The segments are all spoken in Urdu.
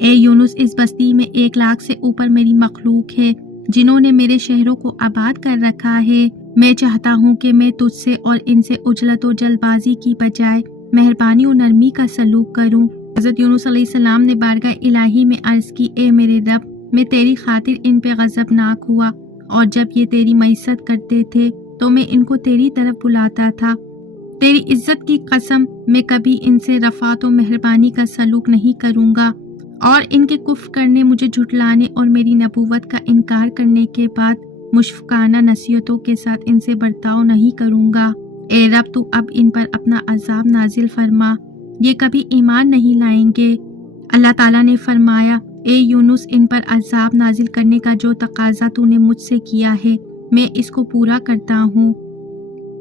اے یونس، اس بستی میں 1,00,000 سے اوپر میری مخلوق ہے جنہوں نے میرے شہروں کو آباد کر رکھا ہے۔ میں چاہتا ہوں کہ میں تجھ سے اور ان سے عجلت و جلد بازی کی بجائے مہربانی و نرمی کا سلوک کروں۔ حضرت یونس علیہ السلام نے بارگاہ الہی میں عرض کی، اے میرے رب، میں تیری خاطر ان پہ غضبناک ہوا، اور جب یہ تیری معیشت کرتے تھے تو میں ان کو تیری طرف بلاتا تھا۔ تیری عزت کی قسم، میں کبھی ان سے رفعت و مہربانی کا سلوک نہیں کروں گا، اور ان کے کفر کرنے، مجھے جھٹلانے اور میری نبوت کا انکار کرنے کے بعد مشفقانہ نصیحتوں کے ساتھ ان سے برتاؤ نہیں کروں گا۔ اے رب، تو اب ان پر اپنا عذاب نازل فرما، یہ کبھی ایمان نہیں لائیں گے۔ اللہ تعالیٰ نے فرمایا، اے یونس، ان پر عذاب نازل کرنے کا جو تقاضا تو نے مجھ سے کیا ہے میں اس کو پورا کرتا ہوں۔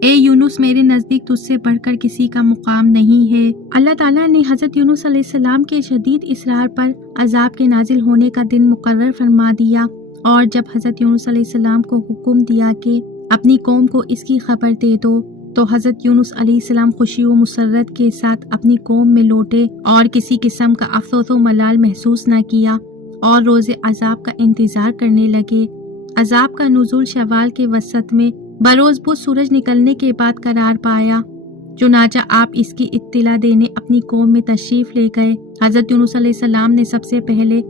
اے یونس، میرے نزدیک تجھ سے بڑھ کر کسی کا مقام نہیں ہے۔ اللہ تعالیٰ نے حضرت یونس علیہ السلام کے شدید اصرار پر عذاب کے نازل ہونے کا دن مقرر فرما دیا، اور جب حضرت یونس علیہ السلام کو حکم دیا کہ اپنی قوم کو اس کی خبر دے دو، تو حضرت یونس علیہ السلام خوشی و مسرت کے ساتھ اپنی قوم میں لوٹے اور کسی قسم کا افسوس و ملال محسوس نہ کیا، اور روز عذاب کا انتظار کرنے لگے۔ عذاب کا نزول شوال کے وسط میں بروز بدھ سورج نکلنے کے بعد قرار پایا، چنانچہ آپ اس کی اطلاع دینے اپنی قوم میں تشریف لے گئے۔ حضرت یونس علیہ السلام نے سب سے پہلے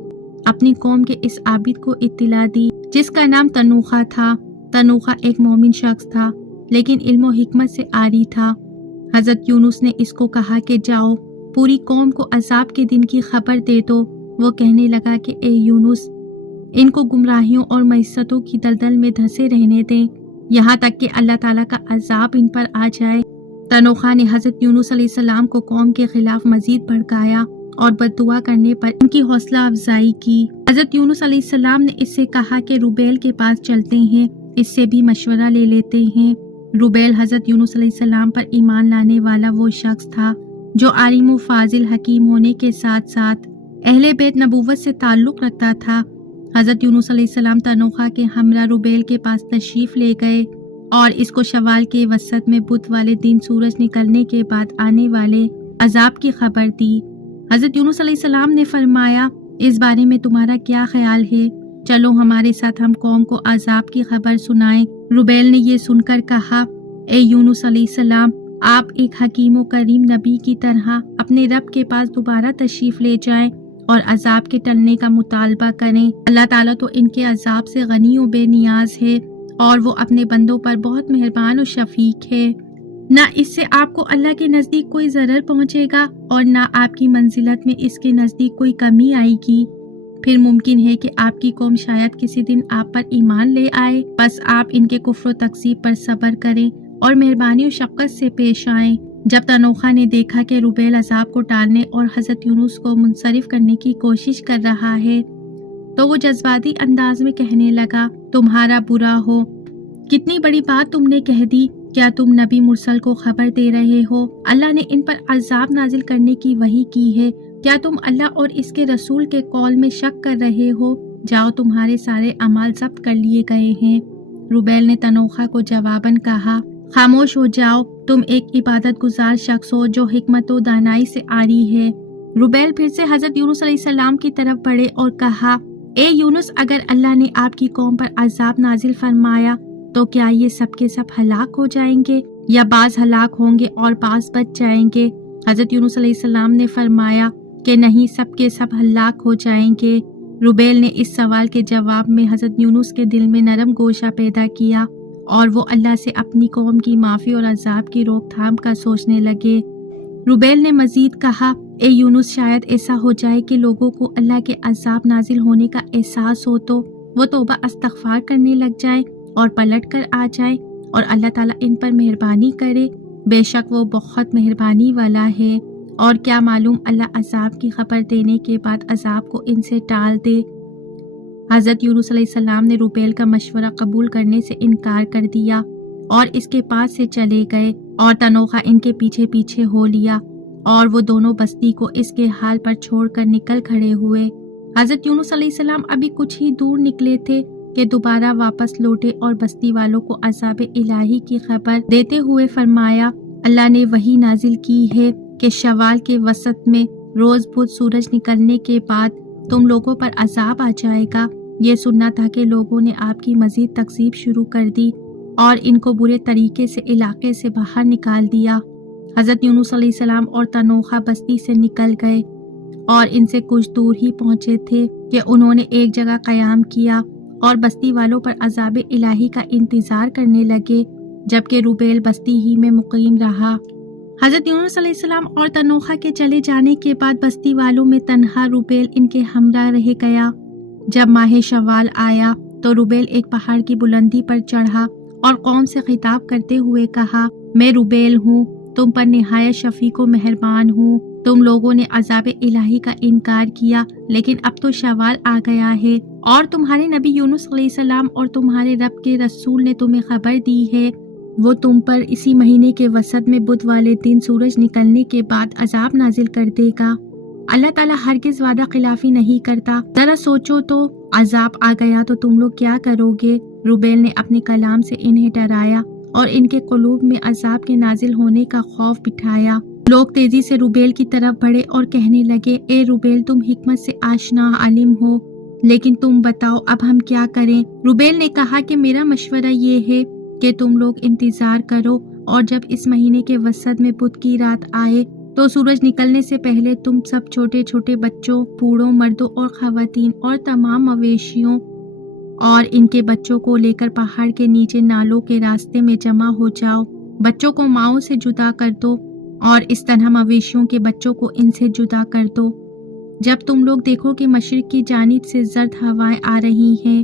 اپنی قوم کے اس عابد کو اطلاع دی جس کا نام تنوخہ تھا۔ تنوخہ ایک مومن شخص تھا لیکن علم و حکمت سے عاری تھا۔ حضرت یونس نے اس کو کہا کہ جاؤ پوری قوم کو عذاب کے دن کی خبر دے دو۔ وہ کہنے لگا کہ اے یونس، ان کو گمراہیوں اور معیشتوں کی دلدل میں دھنسے رہنے دیں یہاں تک کہ اللہ تعالیٰ کا عذاب ان پر آ جائے۔ تنوخہ نے حضرت یونس علیہ السلام کو قوم کے خلاف مزید بھڑکایا اور بددعا کرنے پر ان کی حوصلہ افزائی کی۔ حضرت یونس علیہ السلام نے اس سے کہا کہ روبیل کے پاس چلتے ہیں، اس سے بھی مشورہ لے لیتے ہیں۔ روبیل حضرت یونس علیہ السلام پر ایمان لانے والا وہ شخص تھا جو عالم و فاضل حکیم ہونے کے ساتھ ساتھ اہل بیت نبوت سے تعلق رکھتا تھا۔ حضرت یونس علیہ السلام تنوخہ کے ہمراہ روبیل کے پاس تشریف لے گئے اور اس کو شوال کے وسط میں بدھ والے دن سورج نکلنے کے بعد آنے والے عذاب کی خبر دی۔ حضرت یونس علیہ السلام نے فرمایا، اس بارے میں تمہارا کیا خیال ہے؟ چلو ہمارے ساتھ ہم قوم کو عذاب کی خبر سنائیں۔ روبیل نے یہ سن کر کہا، اے یونس علیہ السلام، آپ ایک حکیم و کریم نبی کی طرح اپنے رب کے پاس دوبارہ تشریف لے جائیں اور عذاب کے ٹلنے کا مطالبہ کریں۔ اللہ تعالیٰ تو ان کے عذاب سے غنی و بے نیاز ہے، اور وہ اپنے بندوں پر بہت مہربان و شفیق ہے۔ نہ اس سے آپ کو اللہ کے نزدیک کوئی ضرر پہنچے گا اور نہ آپ کی منزلت میں اس کے نزدیک کوئی کمی آئے گی۔ پھر ممکن ہے کہ آپ کی قوم شاید کسی دن آپ پر ایمان لے آئے، بس آپ ان کے کفر و تکذیب پر صبر کریں اور مہربانی و شفقت سے پیش آئیں۔ جب تنوخہ نے دیکھا کہ روبیل عذاب کو ٹالنے اور حضرت یونس کو منصرف کرنے کی کوشش کر رہا ہے تو وہ جذباتی انداز میں کہنے لگا، تمہارا برا ہو، کتنی بڑی بات تم نے کہہ دی، کیا تم نبی مرسل کو خبر دے رہے ہو؟ اللہ نے ان پر عذاب نازل کرنے کی وحی کی ہے، کیا تم اللہ اور اس کے رسول کے قول میں شک کر رہے ہو؟ جاؤ، تمہارے سارے اعمال ضبط کر لیے گئے ہیں۔ روبیل نے تنوخہ کو جواباً کہا، خاموش ہو جاؤ، تم ایک عبادت گزار شخص ہو جو حکمت و دانائی سے عاری ہے۔ روبیل پھر سے حضرت یونس علیہ السلام کی طرف بڑھے اور کہا، اے یونس، اگر اللہ نے آپ کی قوم پر عذاب نازل فرمایا تو کیا یہ سب کے سب ہلاک ہو جائیں گے یا بعض ہلاک ہوں گے اور بعض بچ جائیں گے؟ حضرت یونس علیہ السلام نے فرمایا کہ نہیں، سب کے سب ہلاک ہو جائیں گے۔ روبیل نے اس سوال کے جواب میں حضرت یونس کے دل میں نرم گوشہ پیدا کیا اور وہ اللہ سے اپنی قوم کی معافی اور عذاب کی روک تھام کا سوچنے لگے۔ روبیل نے مزید کہا، اے یونس، شاید ایسا ہو جائے کہ لوگوں کو اللہ کے عذاب نازل ہونے کا احساس ہو تو وہ توبہ استغفار کرنے لگ جائے اور پلٹ کر آ جائے اور اللہ تعالیٰ ان پر مہربانی کرے، بے شک وہ بہت مہربانی والا ہے، اور کیا معلوم اللہ عذاب کی خبر دینے کے بعد عذاب کو ان سے ٹال دے۔ حضرت یونس علیہ السلام نے روبیل کا مشورہ قبول کرنے سے انکار کر دیا اور اس کے پاس سے چلے گئے، اور تنوخہ ان کے پیچھے پیچھے ہو لیا، اور وہ دونوں بستی کو اس کے حال پر چھوڑ کر نکل کھڑے ہوئے۔ حضرت یونس علیہ السلام ابھی کچھ ہی دور نکلے تھے کہ دوبارہ واپس لوٹے اور بستی والوں کو عذاب الہی کی خبر دیتے ہوئے فرمایا، اللہ نے وحی نازل کی ہے کہ شوال کے وسط میں روز بدھ سورج نکلنے کے بعد تم لوگوں پر عذاب آ جائے گا۔ یہ سننا تھا کہ لوگوں نے آپ کی مزید تکذیب شروع کر دی اور ان کو برے طریقے سے علاقے سے باہر نکال دیا۔ حضرت یونس علیہ السلام اور تنوخہ بستی سے نکل گئے اور ان سے کچھ دور ہی پہنچے تھے کہ انہوں نے ایک جگہ قیام کیا اور بستی والوں پر عذاب الہی کا انتظار کرنے لگے، جبکہ روبیل بستی ہی میں مقیم رہا۔ حضرت یونس علیہ السلام اور تنوخہ کے چلے جانے کے بعد بستی والوں میں تنہا روبیل ان کے ہمراہ رہ گیا۔ جب ماہ شوال آیا تو روبیل ایک پہاڑ کی بلندی پر چڑھا اور قوم سے خطاب کرتے ہوئے کہا، میں روبیل ہوں، تم پر نہایت شفیق و مہربان ہوں۔ تم لوگوں نے عذاب الہی کا انکار کیا، لیکن اب تو شوال آ گیا ہے اور تمہارے نبی یونس علیہ السلام اور تمہارے رب کے رسول نے تمہیں خبر دی ہے، وہ تم پر اسی مہینے کے وسط میں بدھ والے دن سورج نکلنے کے بعد عذاب نازل کر دے گا۔ اللہ تعالیٰ ہرگز وعدہ خلافی نہیں کرتا۔ ذرا سوچو تو، عذاب آ گیا تو تم لوگ کیا کرو گے؟ روبیل نے اپنے کلام سے انہیں ڈرایا اور ان کے قلوب میں عذاب کے نازل ہونے کا خوف بٹھایا۔ لوگ تیزی سے روبیل کی طرف بڑھے اور کہنے لگے، اے روبیل، تم حکمت سے آشنا عالم ہو، لیکن تم بتاؤ اب ہم کیا کریں؟ روبیل نے کہا کہ میرا مشورہ یہ ہے کہ تم لوگ انتظار کرو اور جب اس مہینے کے وسط میں بدھ کی رات آئے تو سورج نکلنے سے پہلے تم سب چھوٹے چھوٹے بچوں، بوڑھوں، مردوں اور خواتین اور تمام مویشیوں اور ان کے بچوں کو لے کر پہاڑ کے نیچے نالوں کے راستے میں جمع ہو جاؤ۔ بچوں کو ماؤں سے جدا کر دو اور اس طرح مویشیوں کے بچوں کو ان سے جدا کر دو۔ جب تم لوگ دیکھو کہ مشرق کی جانب سے زرد ہوائیں آ رہی ہیں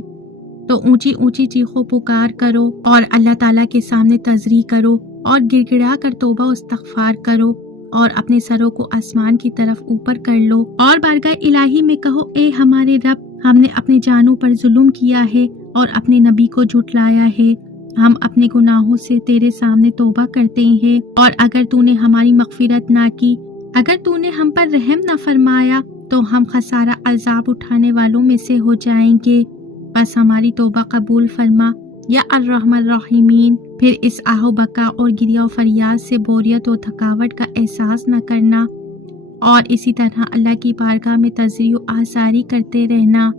تو اونچی اونچی چیخو پکار کرو اور اللہ تعالیٰ کے سامنے تضریع کرو اور گڑ گڑا کر توبہ و استغفار کرو اور اپنے سروں کو آسمان کی طرف اوپر کر لو اور بارگاہ الہی میں کہو، اے ہمارے رب، ہم نے اپنے جانوں پر ظلم کیا ہے اور اپنے نبی کو جھٹلایا ہے۔ ہم اپنے گناہوں سے تیرے سامنے توبہ کرتے ہیں، اور اگر تو نے ہماری مغفرت نہ کی، اگر تو نے ہم پر رحم نہ فرمایا تو ہم خسارہ عذاب اٹھانے والوں میں سے ہو جائیں گے۔ بس ہماری توبہ قبول فرما یا الرحم الرحیمین۔ پھر اس آہ و بکا اور گریہ و فریاد سے بوریت و تھکاوٹ کا احساس نہ کرنا، اور اسی طرح اللہ کی بارگاہ میں تضریع و آزاری کرتے رہنا،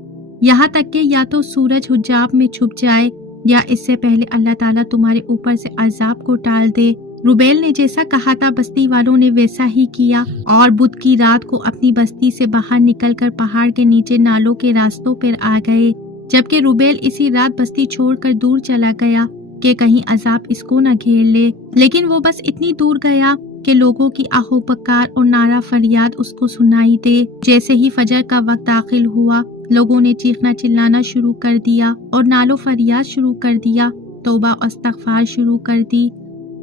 یہاں تک کہ یا تو سورج حجاب میں چھپ جائے یا اس سے پہلے اللہ تعالیٰ تمہارے اوپر سے عذاب کو ٹال دے۔ روبیل نے جیسا کہا تھا بستی والوں نے ویسا ہی کیا اور بدھ کی رات کو اپنی بستی سے باہر نکل کر پہاڑ کے نیچے نالوں کے راستوں پر آ گئے، جبکہ روبیل اسی رات بستی چھوڑ کر دور چلا گیا کہ کہیں عذاب اس کو نہ گھیر لے، لیکن وہ بس اتنی دور گیا کہ لوگوں کی آہ و پکار اور نعرہ فریاد اس کو سنائی دے۔ جیسے ہی فجر کا وقت داخل ہوا، لوگوں نے چیخنا چلانا شروع کر دیا اور نال و فریاد شروع کر دیا، توبہ و استغفار شروع کر دی۔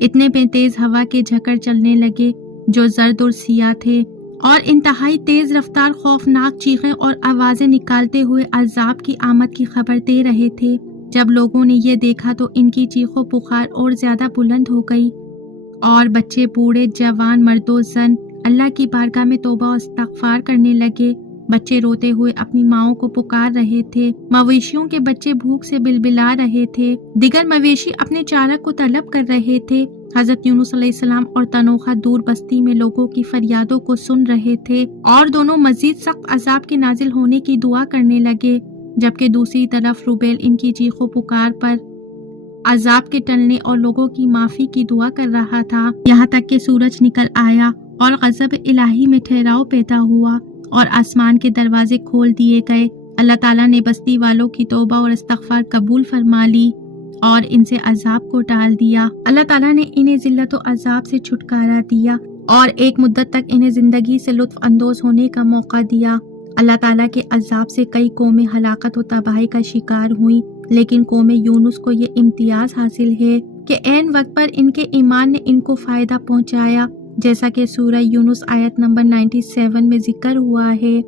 اتنے میں تیز ہوا کے جھکڑ چلنے لگے جو زرد اور سیاہ تھے، اور انتہائی تیز رفتار خوفناک چیخیں اور آوازیں نکالتے ہوئے عذاب کی آمد کی خبر دے رہے تھے۔ جب لوگوں نے یہ دیکھا تو ان کی چیخ و پکار اور زیادہ بلند ہو گئی، اور بچے، بوڑھے، جوان، مرد و زن اللہ کی بارگاہ میں توبہ و استغفار کرنے لگے۔ بچے روتے ہوئے اپنی ماؤں کو پکار رہے تھے، مویشیوں کے بچے بھوک سے بلبلا رہے تھے، دیگر مویشی اپنے چارہ کو طلب کر رہے تھے۔ حضرت یونس علیہ السلام اور تنوخہ دور بستی میں لوگوں کی فریادوں کو سن رہے تھے اور دونوں مزید سخت عذاب کے نازل ہونے کی دعا کرنے لگے، جبکہ دوسری طرف روبیل ان کی چیخ و پکار پر عذاب کے ٹلنے اور لوگوں کی معافی کی دعا کر رہا تھا، یہاں تک کہ سورج نکل آیا اور غضب الہی میں ٹھہراؤ پیدا ہوا اور آسمان کے دروازے کھول دیے گئے۔ اللہ تعالیٰ نے بستی والوں کی توبہ اور استغفار قبول فرما لی اور ان سے عذاب کو ٹال دیا۔ اللہ تعالیٰ نے انہیں ذلت و عذاب سے چھٹکارا دیا اور ایک مدت تک انہیں زندگی سے لطف اندوز ہونے کا موقع دیا۔ اللہ تعالیٰ کے عذاب سے کئی قومیں ہلاکت و تباہی کا شکار ہوئیں، لیکن قوم یونس کو یہ امتیاز حاصل ہے کہ عین وقت پر ان کے ایمان نے ان کو فائدہ پہنچایا، جیسا کہ سورہ یونس آیت نمبر 97 میں ذکر ہوا ہے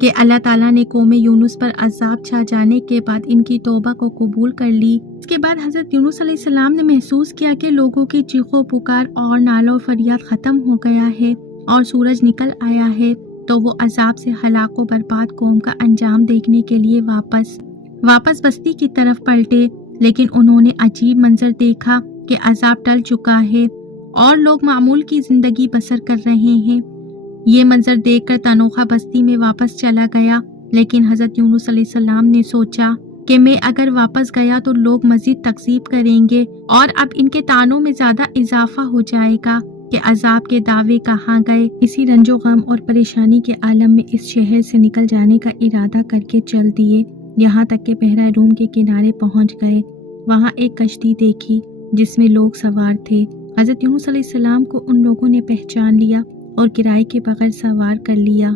کہ اللہ تعالیٰ نے قوم یونس پر عذاب چھا جانے کے بعد ان کی توبہ کو قبول کر لی۔ اس کے بعد حضرت یونس علیہ السلام نے محسوس کیا کہ لوگوں کی چیخ و پکار اور نالہ و فریاد ختم ہو گیا ہے اور سورج نکل آیا ہے، تو وہ عذاب سے ہلاک و برباد قوم کا انجام دیکھنے کے لیے واپس بستی کی طرف پلٹے، لیکن انہوں نے عجیب منظر دیکھا کہ عذاب ٹل چکا ہے اور لوگ معمول کی زندگی بسر کر رہے ہیں۔ یہ منظر دیکھ کر تنوخہ بستی میں واپس چلا گیا، لیکن حضرت یونس علیہ السلام نے سوچا کہ میں اگر واپس گیا تو لوگ مزید تکذیب کریں گے اور اب ان کے طعنوں میں زیادہ اضافہ ہو جائے گا کہ عذاب کے دعوے کہاں گئے۔ اسی رنج و غم اور پریشانی کے عالم میں اس شہر سے نکل جانے کا ارادہ کر کے چل دیے، یہاں تک کہ بحیرہ روم کے کنارے پہنچ گئے۔ وہاں ایک کشتی دیکھی جس میں لوگ سوار تھے۔ حضرت یونس علیہ السلام کو ان لوگوں نے پہچان لیا اور کرائے کے بغیر سوار کر لیا۔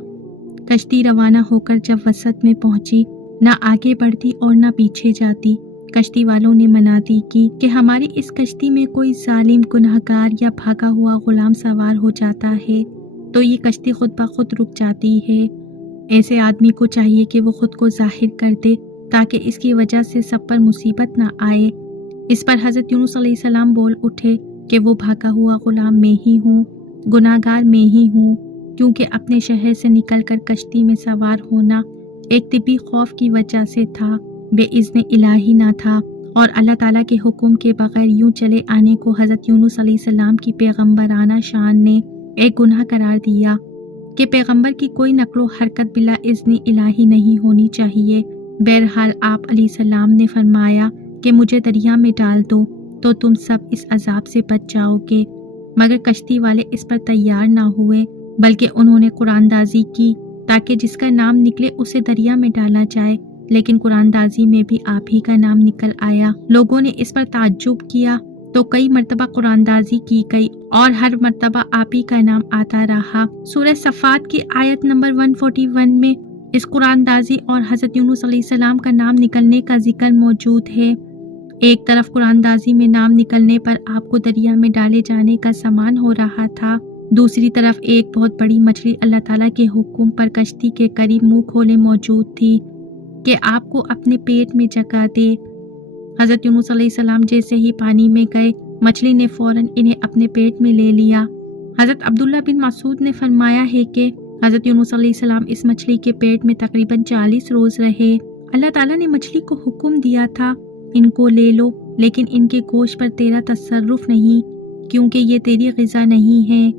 کشتی روانہ ہو کر جب وسط میں پہنچی، نہ آگے بڑھتی اور نہ پیچھے جاتی۔ کشتی والوں نے منادی کی کہ ہماری اس کشتی میں کوئی ظالم، گنہگار یا بھاگا ہوا غلام سوار ہو جاتا ہے تو یہ کشتی خود بخود رک جاتی ہے۔ ایسے آدمی کو چاہیے کہ وہ خود کو ظاہر کر دے تاکہ اس کی وجہ سے سب پر مصیبت نہ آئے۔ اس پر حضرت یونس علیہ السلام بول اٹھے کہ وہ بھاگا ہوا غلام میں ہی ہوں، گناہگار میں ہی ہوں، کیونکہ اپنے شہر سے نکل کر کشتی میں سوار ہونا ایک طبی خوف کی وجہ سے تھا، بے اذن الہی نہ تھا، اور اللہ تعالیٰ کے حکم کے بغیر یوں چلے آنے کو حضرت یونس علیہ السلام کی پیغمبرانہ شان نے ایک گناہ قرار دیا کہ پیغمبر کی کوئی نقل و حرکت بلا اذن الہی نہیں ہونی چاہیے۔ بہرحال آپ علیہ السلام نے فرمایا کہ مجھے دریا میں ڈال دو تو تم سب اس عذاب سے بچ جاؤ گے، مگر کشتی والے اس پر تیار نہ ہوئے، بلکہ انہوں نے قرآن دازی کی تاکہ جس کا نام نکلے اسے دریا میں ڈالا جائے، لیکن قرآن دازی میں بھی آپ ہی کا نام نکل آیا۔ لوگوں نے اس پر تعجب کیا تو کئی مرتبہ قرآن دازی کی گئی اور ہر مرتبہ آپ ہی کا نام آتا رہا۔ سورہ صفات کی آیت نمبر 141 میں اس قرآن دازی اور حضرت یونس علیہ السلام کا نام نکلنے کا ذکر موجود ہے۔ ایک طرف قرآن دازی میں نام نکلنے پر آپ کو دریا میں ڈالے جانے کا سامان ہو رہا تھا، دوسری طرف ایک بہت بڑی مچھلی اللہ تعالیٰ کے حکم پر کشتی کے قریب منہ کھولے موجود تھی کہ آپ کو اپنے پیٹ میں جگہ دے۔ حضرت یونس علیہ السلام جیسے ہی پانی میں گئے، مچھلی نے فوراً انہیں اپنے پیٹ میں لے لیا۔ حضرت عبداللہ بن مسعود نے فرمایا ہے کہ حضرت یونس علیہ السلام اس مچھلی کے پیٹ میں تقریباً 40 روز رہے۔ اللہ تعالیٰ نے مچھلی کو حکم دیا تھا ان کو لے لو، لیکن ان کے گوشت پر تیرا تصرف نہیں، کیونکہ یہ تیری غذا نہیں ہے۔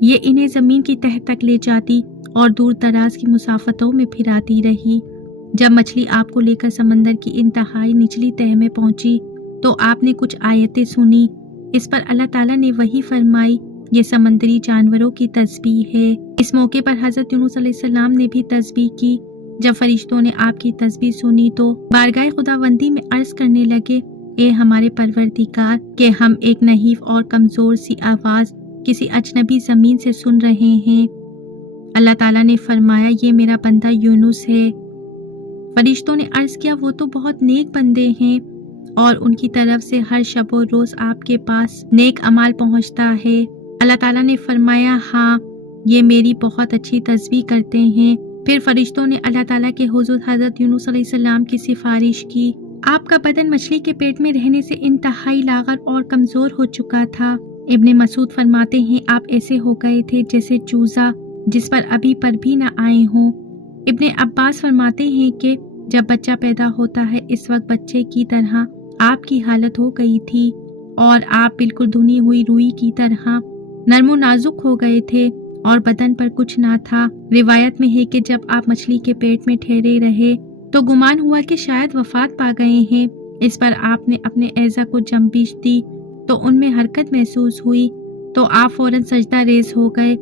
یہ انہیں زمین کی تہہ تک لے جاتی اور دور دراز کی مسافتوں میں پھراتی رہی۔ جب مچھلی آپ کو لے کر سمندر کی انتہائی نچلی تہہ میں پہنچی تو آپ نے کچھ آیتیں سنی۔ اس پر اللہ تعالیٰ نے وحی فرمائی، یہ سمندری جانوروں کی تسبیح ہے۔ اس موقع پر حضرت یونس علیہ السلام نے بھی تسبیح کی۔ جب فرشتوں نے آپ کی تسبیح سنی تو بارگاہ خداوندی میں عرض کرنے لگے، اے ہمارے پروردگار، کہ ہم ایک نحیف اور کمزور سی آواز کسی اجنبی زمین سے سن رہے ہیں۔ اللہ تعالیٰ نے فرمایا، یہ میرا بندہ یونس ہے۔ فرشتوں نے عرض کیا، وہ تو بہت نیک بندے ہیں اور ان کی طرف سے ہر شب و روز آپ کے پاس نیک اعمال پہنچتا ہے۔ اللہ تعالیٰ نے فرمایا، ہاں، یہ میری بہت اچھی تسبیح کرتے ہیں۔ پھر فرشتوں نے اللہ تعالیٰ کے حضور حضرت یونس علیہ السلام کی سفارش کی۔ آپ کا بدن مچھلی کے پیٹ میں رہنے سے انتہائی لاغر اور کمزور ہو چکا تھا۔ ابن مسعود فرماتے ہیں، آپ ایسے ہو گئے تھے جیسے چوزا جس پر ابھی پر بھی نہ آئے ہوں۔ ابن عباس فرماتے ہیں کہ جب بچہ پیدا ہوتا ہے اس وقت بچے کی طرح آپ کی حالت ہو گئی تھی اور آپ بالکل دھنی ہوئی روئی کی طرح نرم و نازک ہو گئے تھے اور بدن پر کچھ نہ تھا۔ روایت میں ہے کہ جب آپ مچھلی کے پیٹ میں ٹھہرے رہے تو گمان ہوا کہ شاید وفات پا گئے ہیں۔ اس پر آپ نے اپنے اعضاء کو جنبش دی تو ان میں حرکت محسوس ہوئی تو آپ فوراً سجدہ ریز ہو گئے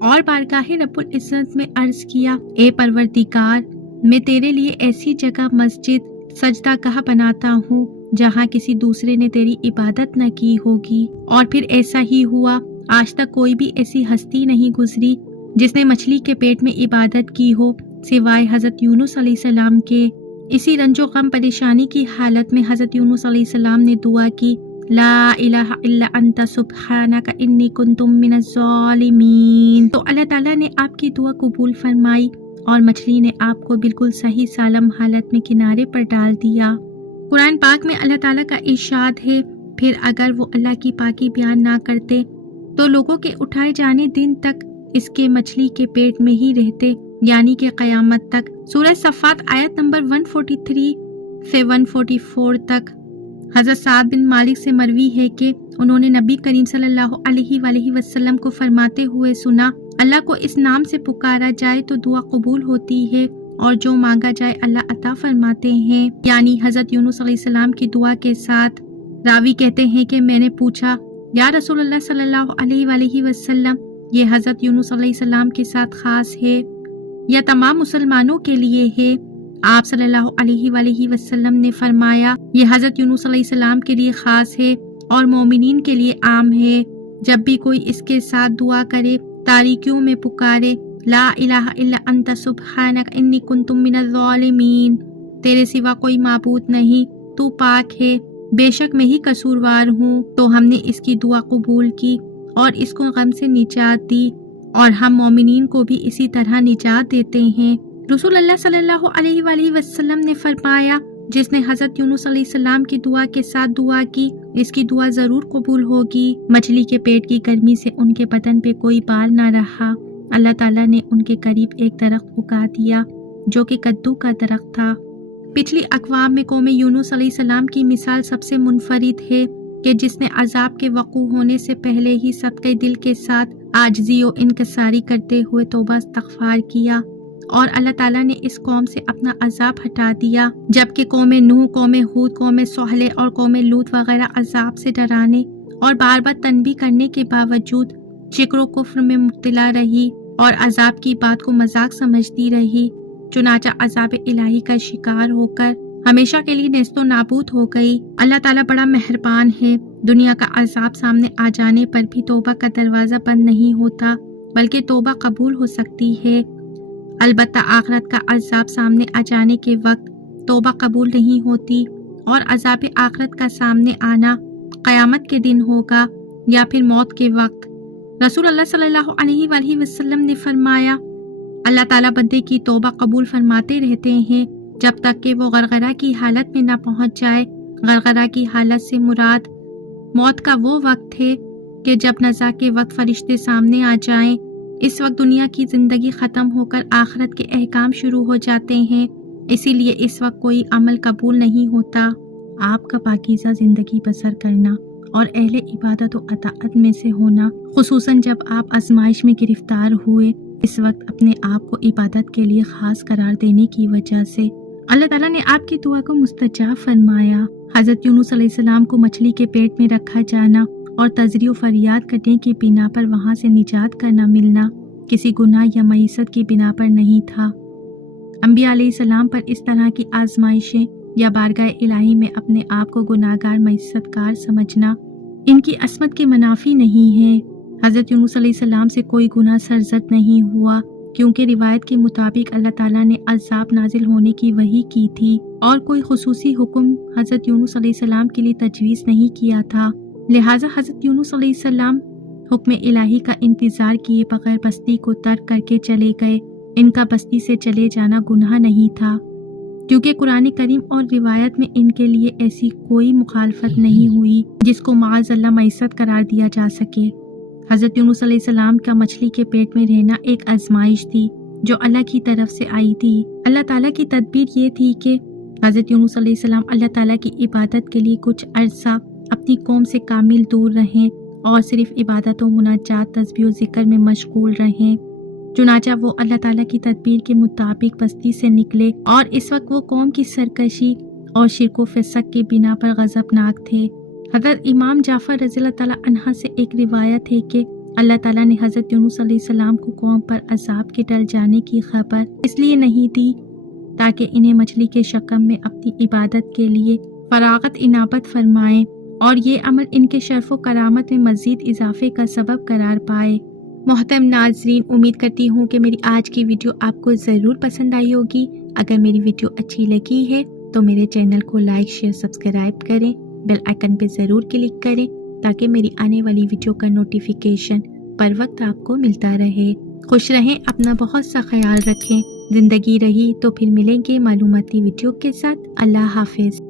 اور بارگاہ رب العزت میں عرض کیا، اے پروردگار، میں تیرے لیے ایسی جگہ مسجد سجدہ گاہ بناتا ہوں جہاں کسی دوسرے نے تیری عبادت نہ کی ہوگی۔ اور پھر ایسا ہی ہوا۔ آج تک کوئی بھی ایسی ہستی نہیں گزری جس نے مچھلی کے پیٹ میں عبادت کی ہو سوائے حضرت یونس علیہ السلام کے۔ اسی رنج و غم پریشانی کی حالت میں حضرت یونس علیہ السلام نے دعا کی، لا الہ الا انت سبحانک انی کنت من الظالمین۔ تو اللہ تعالیٰ نے آپ کی دعا قبول فرمائی اور مچھلی نے آپ کو بالکل صحیح سالم حالت میں کنارے پر ڈال دیا۔ قرآن پاک میں اللہ تعالیٰ کا ارشاد ہے، پھر اگر وہ اللہ کی پاکی بیان نہ کرتے تو لوگوں کے اٹھائے جانے دن تک اس کے مچھلی کے پیٹ میں ہی رہتے، یعنی کہ قیامت تک۔ سورہ صفات آیت نمبر 143 سے 144 تک۔ حضرت سعد بن مالک سے مروی ہے کہ انہوں نے نبی کریم صلی اللہ علیہ وآلہ وسلم کو فرماتے ہوئے سنا اللہ کو اس نام سے پکارا جائے تو دعا قبول ہوتی ہے اور جو مانگا جائے اللہ عطا فرماتے ہیں۔ یعنی حضرت یونس علیہ السلام کی دعا کے ساتھ راوی کہتے ہیں کہ میں نے پوچھا یا رسول اللہ صلی اللہ علیہ وآلہ وسلم، یہ حضرت یونس علیہ السلام کے ساتھ خاص ہے یا تمام مسلمانوں کے لیے ہے؟ آپ صلی اللہ علیہ وآلہ وسلم نے فرمایا یہ حضرت یونس علیہ السلام کے لیے خاص ہے اور مومنین کے لیے عام ہے۔ جب بھی کوئی اس کے ساتھ دعا کرے، تاریکیوں میں پکارے لا الہ الا انت سبحانک انی کنت من الظالمین، تیرے سوا کوئی معبود نہیں، تو پاک ہے، بے شک میں ہی قصوروار ہوں، تو ہم نے اس کی دعا قبول کی اور اس کو غم سے نجات دی، اور ہم مومنین کو بھی اسی طرح نجات دیتے ہیں۔ رسول اللہ صلی اللہ علیہ وآلہ وسلم نے فرمایا جس نے حضرت یونس علیہ السلام کی دعا کے ساتھ دعا کی اس کی دعا ضرور قبول ہوگی۔ مچھلی کے پیٹ کی گرمی سے ان کے بدن پہ کوئی بال نہ رہا، اللہ تعالیٰ نے ان کے قریب ایک درخت اگا دیا جو کہ کدو کا درخت تھا۔ پچھلی اقوام میں قوم یونس علیہ السلام کی مثال سب سے منفرد ہے کہ جس نے عذاب کے وقوع ہونے سے پہلے ہی صدقہ دل کے ساتھ عاجزی و انکساری کرتے ہوئے توبہ استغفار کیا اور اللہ تعالیٰ نے اس قوم سے اپنا عذاب ہٹا دیا، جبکہ قوم نوح، قوم ہود، قوم صالح اور قوم لوط وغیرہ عذاب سے ڈرانے اور بار بار تنبیہ کرنے کے باوجود شکر و کفر میں مبتلا رہی اور عذاب کی بات کو مذاق سمجھتی رہی، چنانچہ عذاب الہی کا شکار ہو کر ہمیشہ کے لیے نیست و نابود ہو گئی۔ اللہ تعالیٰ بڑا مہربان ہے، دنیا کا عذاب سامنے آ جانے پر بھی توبہ کا دروازہ بند نہیں ہوتا بلکہ توبہ قبول ہو سکتی ہے، البتہ آخرت کا عذاب سامنے آ جانے کے وقت توبہ قبول نہیں ہوتی، اور عذاب آخرت کا سامنے آنا قیامت کے دن ہوگا یا پھر موت کے وقت۔ رسول اللہ صلی اللہ علیہ وآلہ وسلم نے فرمایا اللہ تعالیٰ بندے کی توبہ قبول فرماتے رہتے ہیں جب تک کہ وہ غرغرہ کی حالت میں نہ پہنچ جائے۔ غرغرہ کی حالت سے مراد موت کا وہ وقت ہے کہ جب نزا کے وقت فرشتے سامنے آ جائیں، اس وقت دنیا کی زندگی ختم ہو کر آخرت کے احکام شروع ہو جاتے ہیں، اسی لیے اس وقت کوئی عمل قبول نہیں ہوتا۔ آپ کا پاکیزہ زندگی بسر کرنا اور اہل عبادت و اطاعت میں سے ہونا، خصوصاً جب آپ آزمائش میں گرفتار ہوئے، اس وقت اپنے آپ کو عبادت کے لیے خاص قرار دینے کی وجہ سے اللہ تعالیٰ نے آپ کی دعا کو مستجاب فرمایا۔ حضرت یونس علیہ السلام کو مچھلی کے پیٹ میں رکھا جانا اور تضریع و فریاد کرنے کی بنا پر وہاں سے نجات کا نہ ملنا کسی گناہ یا معیشت کی بنا پر نہیں تھا۔ انبیاء علیہ السلام پر اس طرح کی آزمائشیں یا بارگاہ الہی میں اپنے آپ کو گناہگار معیشت کار سمجھنا ان کی عصمت کے منافی نہیں ہے۔ حضرت یونس علیہ السلام سے کوئی گناہ سرزد نہیں ہوا کیونکہ روایت کے مطابق اللہ تعالیٰ نے عذاب نازل ہونے کی وحی کی تھی اور کوئی خصوصی حکم حضرت یونس علیہ السلام کے لیے تجویز نہیں کیا تھا، لہٰذا حضرت یونس علیہ السلام حکم الہی کا انتظار کیے بغیر بستی کو ترک کر کے چلے گئے۔ ان کا بستی سے چلے جانا گناہ نہیں تھا کیونکہ قرآن کریم اور روایت میں ان کے لیے ایسی کوئی مخالفت نہیں ہوئی جس کو معاذ اللہ معیشت قرار دیا جا سکے۔ حضرت یونس علیہ السلام کا مچھلی کے پیٹ میں رہنا ایک آزمائش تھی جو اللہ کی طرف سے آئی تھی۔ اللہ تعالیٰ کی تدبیر یہ تھی کہ حضرت یونس علیہ السلام اللہ تعالیٰ کی عبادت کے لیے کچھ عرصہ اپنی قوم سے کامل دور رہیں اور صرف عبادت و مناجات، تسبیح و ذکر میں مشغول رہیں۔ چنانچہ وہ اللہ تعالیٰ کی تدبیر کے مطابق بستی سے نکلے اور اس وقت وہ قوم کی سرکشی اور شرک و فسق کے بنا پر غضبناک تھے۔ حضرت امام جعفر رضی اللہ تعالیٰ عنہ سے ایک روایت ہے کہ اللہ تعالیٰ نے حضرت یونس علیہ السلام کو قوم پر عذاب کے ٹل جانے کی خبر اس لیے نہیں دی تاکہ انہیں مچھلی کے شکم میں اپنی عبادت کے لیے فراغت انابت فرمائیں اور یہ عمل ان کے شرف و کرامت میں مزید اضافے کا سبب قرار پائے۔ محترم ناظرین، امید کرتی ہوں کہ میری آج کی ویڈیو آپ کو ضرور پسند آئی ہوگی۔ اگر میری ویڈیو اچھی لگی ہے تو میرے چینل کو لائک، شیئر، سبسکرائب کریں، بیل آئیکن پہ ضرور کلک کریں تاکہ میری آنے والی ویڈیو کا نوٹیفیکیشن پر وقت آپ کو ملتا رہے۔ خوش رہیں، اپنا بہت سا خیال رکھیں۔ زندگی رہی تو پھر ملیں گے معلوماتی ویڈیو کے ساتھ۔ اللہ حافظ۔